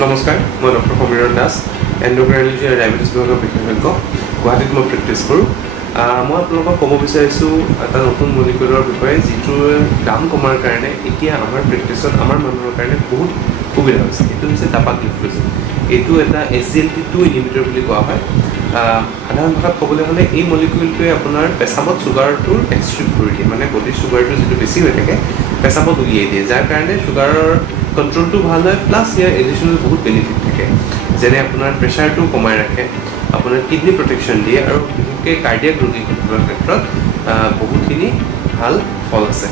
নমস্কাৰ, মই ডক্টৰ সমীৰণ দাস, এণ্ডক্ৰাইনলজি আৰু ডায়েবেটিছ বিভাগৰ বিশেষজ্ঞ। গুৱাহাটীত মই প্ৰেক্টিছ কৰোঁ। মই আপোনালোকক ক'ব বিচাৰিছোঁ এটা নতুন মলিকুলৰ বিষয়ে, যিটোৰ দাম কমাৰ কাৰণে এতিয়া আমাৰ প্ৰেক্টিছত আমাৰ মানুহৰ কাৰণে বহুত সুবিধা হৈছে। এইটো হৈছে দাপাগ্লিফ্ল'জিন। এইটো এটা SGLT2 ইনহিবিটৰ বুলি কোৱা হয়। সাধাৰণ ভাষাত ক'বলৈ হ'লে এই মলিকুলটোৱে আপোনাৰ পেচাবত চুগাৰটোৰ এক্সট্ৰিক্ট কৰি দিয়ে, মানে বডিৰ চুগাৰটো যিটো বেছি হৈ থাকে পেচাবত উলিয়াই দিয়ে, যাৰ কাৰণে চুগাৰৰ কণ্ট্ৰলটো ভাল হয়, প্লাছ ইয়াৰ এডিশ্যনেল বহুত বেনিফিট থাকে, যেনে আপোনাৰ প্ৰেছাৰটো কমাই ৰাখে, আপোনাৰ কিডনি প্ৰটেকশ্যন দিয়ে, আৰু বিশেষকৈ কাৰ্ডিয়াক ৰোগীসকলৰ ক্ষেত্ৰত বহুতখিনি ভাল ফল আছে।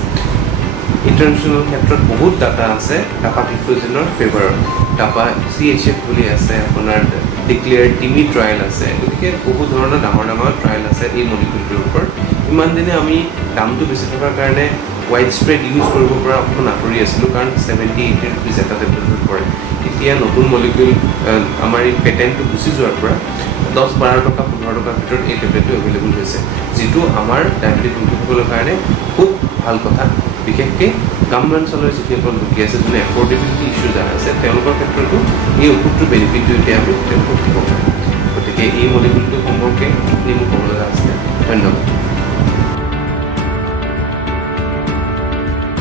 ইণ্টাৰনেশ্যনেল ক্ষেত্ৰত বহুত ডাটা আছে দাপাগ্লিফ্ল'জিনৰ ফেভাৰত। CHF বুলি আছে, আপোনাৰ ডিক্লেয়াৰ টিমি ট্ৰায়েল আছে, গতিকে বহুত ধৰণৰ ডাঙৰ ডাঙৰ ট্ৰায়েল আছে এই মলিকুলটোৰ ওপৰত। ইমান দিনে আমি দামটো বেছি থকাৰ কাৰণে ৱাইড স্প্ৰেড ইউজ কৰিব পৰা অকণমান আঁতৰি আছিলোঁ, কাৰণ 70-80 ৰুপিজ এটা টেবলেটত পৰে। এতিয়া নতুন মলিকুল আমাৰ এই পেটেণ্টটো গুচি যোৱাৰ পৰা 10-12 টকা 15 টকাৰ ভিতৰত এই টেবলেটটো এভেইলেবল হৈছে, যিটো আমাৰ ডায়েবেটিক ৰোগীসকলৰ কাৰণে খুব ভাল কথা। বিশেষকৈ গ্ৰাম্যাঞ্চলৰ যিসকল ৰোগী আছে, যোনে এফৰ্ডেবিলিটি ইছ্যু যাৰ আছে, তেওঁলোকৰ ক্ষেত্ৰতো এই ঔষধটোৰ বেনিফিটটো এতিয়া আমি তেওঁলোকক দিব পাৰোঁ। গতিকে এই মলিকুলটো সম্পৰ্কে আপুনি মোক ক'ব লগা আছে। ধন্যবাদ।